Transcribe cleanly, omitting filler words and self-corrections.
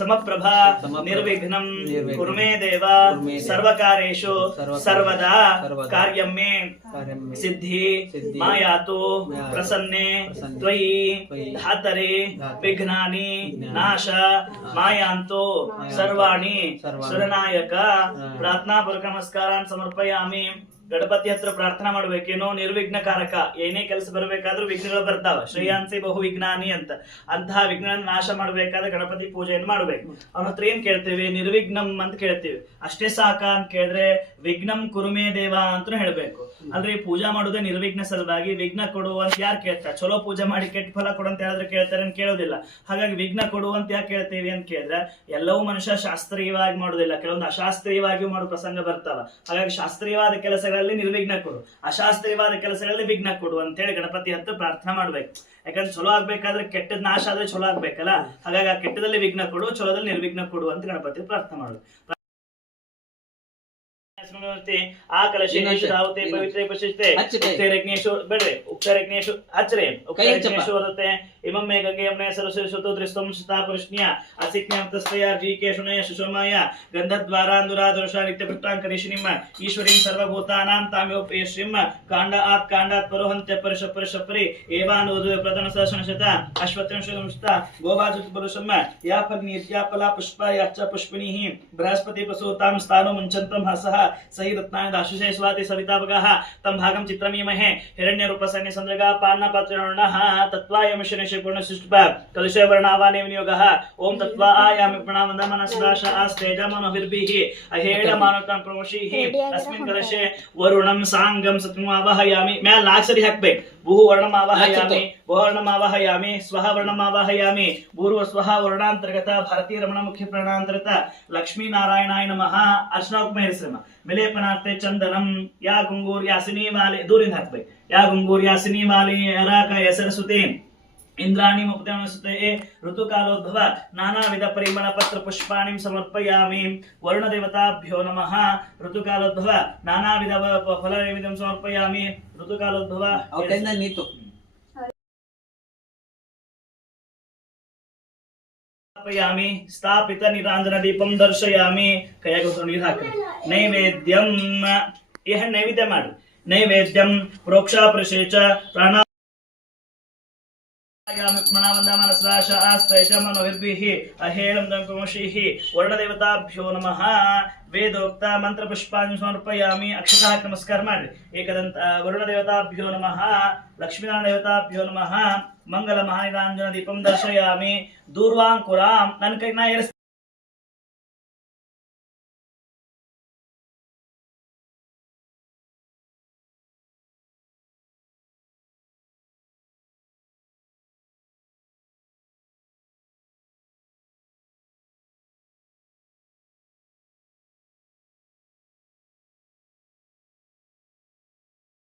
ಸಮಪ್ರಭಾ ನಿರ್ವಿಘ್ನಂ ಕುರುಮೇ ದೇವ ಸರ್ವಕಾರೇಷು ಸರ್ವದಾ ಕಾರ್ಯಂ ಮೇ ಸಿದ್ಧಿ ಮಾಯಾತು ಪ್ರಸನ್ನೆ ತ್ವಯಿ ಧಾತರೆ ವಿಘ್ನಾನಿ ನಾಶ ಮಾಯಾಂತು ಸರ್ವಾಣಿ ಶರಣಾಯಕ ಪ್ರಾರ್ಥನಾಪೂರ್ವಕ ನಮಸ್ಕಾರಾನ್ ಸಮರ್ಪಯಾಮಿ. ಗಣಪತಿ ಹತ್ರ ಪ್ರಾರ್ಥನಾ ಮಾಡ್ಬೇಕೇನೋ ನಿರ್ವಿಘ್ನಕಾರಕ, ಏನೇ ಕೆಲಸ ಬರ್ಬೇಕಾದ್ರೂ ವಿಘ್ನಗಳು ಬರ್ತಾವ. ಶ್ರೇಯಾಂಸಿ ಬಹು ವಿಘ್ನಾನಿ ಅಂತ, ಅಂತಹ ವಿಘ್ನ ನಾಶ ಮಾಡ್ಬೇಕಾದ್ರೆ ಗಣಪತಿ ಪೂಜೆಯನ್ನು ಮಾಡ್ಬೇಕು. ಅವನ ಹತ್ರ ಏನ್ ಕೇಳ್ತೇವೆ? ನಿರ್ವಿಘ್ನಂ ಅಂತ ಕೇಳ್ತೀವಿ. ಅಷ್ಟೇ ಸಾಕ ಅಂತ ಕೇಳಿದ್ರೆ ವಿಘ್ನಂ ಕುರುಮೇ ದೇವ ಅಂತ ಹೇಳ್ಬೇಕು. ಅಂದ್ರೆ ಪೂಜಾ ಮಾಡೋದೇ ನಿರ್ವಿಘ್ನ ಸಲುವಾಗಿ. ವಿಘ್ನ ಕೊಡು ಅಂತ ಯಾರು ಕೇಳ್ತಾರೆ? ಚಲೋ ಪೂಜೆ ಮಾಡಿ ಕೆಟ್ಟ ಫಲ ಕೊಡು ಅಂತ ಹೇಳಿದ್ರೆ ಕೇಳ್ತಾರೆ ಅಂತ ಕೇಳೋದಿಲ್ಲ. ಹಾಗಾಗಿ ವಿಘ್ನ ಕೊಡು ಅಂತ ಯಾಕೆ ಕೇಳ್ತೀವಿ ಅಂತ ಕೇಳಿದ್ರೆ, ಎಲ್ಲವೂ ಮನುಷ್ಯ ಶಾಸ್ತ್ರೀಯವಾಗಿ ಮಾಡೋದಿಲ್ಲ, ಕೆಲವೊಂದು ಅಶಾಸ್ತ್ರೀಯವಾಗಿಯೂ ಮಾಡೋ ಪ್ರಸಂಗ ಬರ್ತಾವ. ಹಾಗಾಗಿ ಶಾಸ್ತ್ರೀಯವಾದ ಕೆಲಸಗಳಲ್ಲಿ ನಿರ್ವಿಘ್ನ ಕೊಡು, ಅಶಾಸ್ತ್ರೀಯವಾದ ಕೆಲಸಗಳಲ್ಲಿ ವಿಘ್ನ ಕೊಡು ಅಂತ ಹೇಳಿ ಗಣಪತಿ ಹತ್ರ ಪ್ರಾರ್ಥನಾ ಮಾಡ್ಬೇಕು. ಯಾಕಂದ್ರೆ ಚಲೋ ಆಗ್ಬೇಕಾದ್ರೆ ಕೆಟ್ಟದ್ ನಾಶ ಆದ್ರೆ ಚಲೋ ಆಗ್ಬೇಕಲ್ಲ. ಹಾಗಾಗಿ ಆ ಕೆಟ್ಟದಲ್ಲಿ ವಿಘ್ನ ಕೊಡು, ಚಲೋದಲ್ಲಿ ನಿರ್ವಿಘ್ನ ಕೊಡು ಅಂತ ಗಣಪತಿ ಪ್ರಾರ್ಥನೆ ಮಾಡೋದು. ಆ ಕಲಶೆ ಧಾವತೆ ಪವಿತ್ರೆ ಪ್ರಶಸ್ತೆ ಉಕ್ತರಜ್ಞೇಶು ಬೇಡ್ರೆ ಉಕ್ತರಜ್ಞೇಶು ಹಚ್ರೆ ಉಕ್ತರಜ್ಞೇಶು ವದತೆ ಇಮಂ ಮೇ ಗಂಗೆ ಯಮುನೆ ಸರಸ್ವತಿ ಸುತೋ ತ್ರಿಸ್ತಂ ಸುತಾ ಪೃಷ್ಣ್ಯ ಅಸಿಜ್ಞಾತಸ್ತಯ ಜೀಕೇಶುನಯ ಸುಷಮಾಯ ಗಂಧದ್ವಾರಾಂದುರಾದರುಷ ನಿತ್ಯಪೃಷ್ಟಾಂಕರಿಷಿನಿಮ ಈಶ್ವರೀಂ ಸರ್ವಭೂತಾನಾಂ ತಾಮ್ಯೋಪೇಶ್ರಿಂ ಕಾಂಡಾತ್ ಪರೋಹಂತ್ಯ ಪರಿಶಪರಿ ಏವಾನೋದು ಪ್ರಧಾನ ಸಹಸ್ರಶತ ಅಶ್ವತ್ಥಂಶತ ಗೋಭಾಜುತ ಪುರುಷಂ ಯಾಫಲ ಪುಷ್ಪ ಯಾಚ ಪುಷ್ಪಿಣೀಃ ಬೃಹಸ್ಪತಿ ಪ್ರಸೂತಾಂ ಸ್ಥಾನೋ ಮುಂಚಂತಂ ಹಸಃ सही रत्नाय दाशुषे स्वाति सविताभगः तम भागम चित्रमीमहे हिरण्य रूप सैन्य संजगा पान्न पात्रणः तत्वाय मिशनेशे पूर्ण सृष्टिप कलशे वर्णावाने विनियोगः ओम तत्वा आयामि प्रणामंद मनसदाश आस्तेजमनो विर्भिः अहेळ मानवतां प्रमोषिः अस्मिन् कलशे वरुणं सांगम सत्मवाहयामि मैं लाक्षरी हाकಬೇಕು भू वर्णम आवाहयामि वर्णम आवाहयामि स्वः वर्णम आवाहयामि पूर्व स्वः वर्णांतर्गत भारतीय रमण मुख्य प्राणांतर्गत लक्ष्मी नारायणाय नमः अर्चनाकुम हेरिಸ್ರಮ ಮಿಲೇಪನಾರ್ತೆ ಚಂದನಂ ಯಾ ಗುಂಗೂರ್ ಯಾಸಿನಿ ಮಾಲೆ ದೂರಿಂದ ಹಾಕಬೇಕು. ಯಾ ಗುಂಗೂರ್ ಯಾಸಿನಿ ಮಾಲೆ ಅರಾಕ ಯಸರಸುತೆ ಇಂದ್ರಾಣಿ ಮುಕ್ತಮಸುತೆ ಋತುಕಾಲೋದ್ಭವ ನಾನಾ ವಿಧ ಪರಿಮಳ ಪತ್ರ ಪುಷ್ಪಾಣಿಂ ಸಮರ್ಪಯಾಮಿ. ವರುಣ ದೇವತಾಭ್ಯೋ ನಮಃ. ಋತುಕಾಲೋದ್ಭವ ನಾನಾ ವಿಧ ಫಲ ನೈವೇದ್ಯಂ ಸಮರ್ಪಯಾಮಿ. ಋತುಕಾಲೋದ್ಭವ ನೀತು ಸ್ಥಾಪಿತ ನಿರಾಂಜನ ದೀಪಂ ದರ್ಶಯಾಮಿ. ಕೈಯಾಗ ನೀರು ಹಾಕಿ ನೈವೇದ್ಯಂ ಈ ಹಣ್ಣು ನೈವೇದ್ಯ ಮಾಡಿ. ನೈವೇದ್ಯಂ ಪ್ರೋಕ್ಷಾ ಪ್ರಶೇಚ ಪ್ರಾಣ ವರ್ಣದೇವತಾಭ್ಯೋ ನಮಃ. ವೇದೋಕ್ತ ಮಂತ್ರ ಪುಷ್ಪಾಂಜಲಿ ಸಮರ್ಪಯಾಮಿ. ಅಕ್ಷತಾ ನಮಸ್ಕಾರ ಮಾಡಿ. ಏಕದಂತ ವರುಣದೇವತಾಭ್ಯೋ ನಮಃ. ಲಕ್ಷ್ಮೀನಾರಾಯಣ ದೇವತಾಭ್ಯೋ ನಮಃ. ಮಂಗಲ ಮಹಾನಿರಾಂಜನ ದೀಪಂ ದರ್ಶಯಾಮಿ. ದೂರ್ವಾಂಕುರಾಂ ನನ್ನ ಕೈ ನಾ